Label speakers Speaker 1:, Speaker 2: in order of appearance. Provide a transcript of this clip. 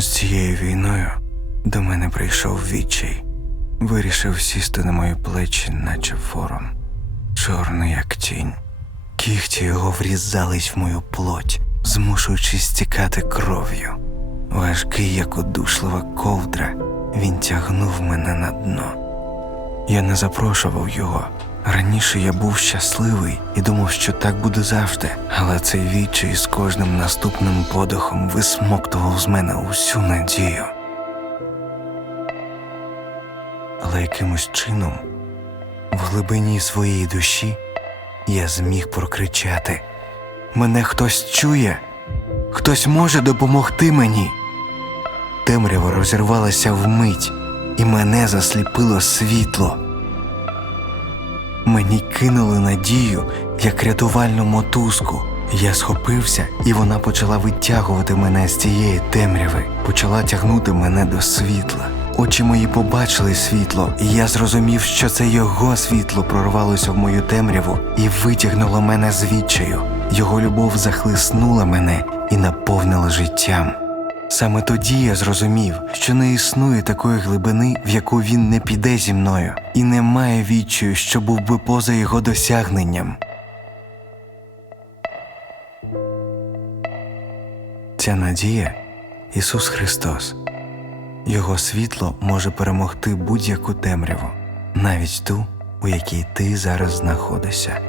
Speaker 1: З цією війною до мене прийшов відчай. Вирішив сісти на мої плечі, наче ворон, чорний, як тінь. Кігті його врізались в мою плоть, змушуючи стікати кров'ю. Важкий, як удушлива ковдра, він тягнув мене на дно. Я не запрошував його. Раніше я був щасливий і думав, що так буде завжди, але цей відчай з кожним наступним подихом висмоктував з мене усю надію. Але якимось чином, в глибині своєї душі, я зміг прокричати: Мене хтось чує, хтось може допомогти мені. Темрява розірвалася вмить, і мене засліпило світло. Мені кинули надію, як рятувальну мотузку. Я схопився, і вона почала витягувати мене з цієї темряви, почала тягнути мене до світла. Очі мої побачили світло, і я зрозумів, що це його світло прорвалося в мою темряву і витягнуло мене з відчаю. Його любов захлиснула мене і наповнила життям. Саме тоді я зрозумів, що не існує такої глибини, в яку він не піде зі мною, і немає відчаю, що був би поза його досягненням. Ця надія Ісус Христос. Його світло може перемогти будь-яку темряву, навіть ту, у якій ти зараз знаходишся.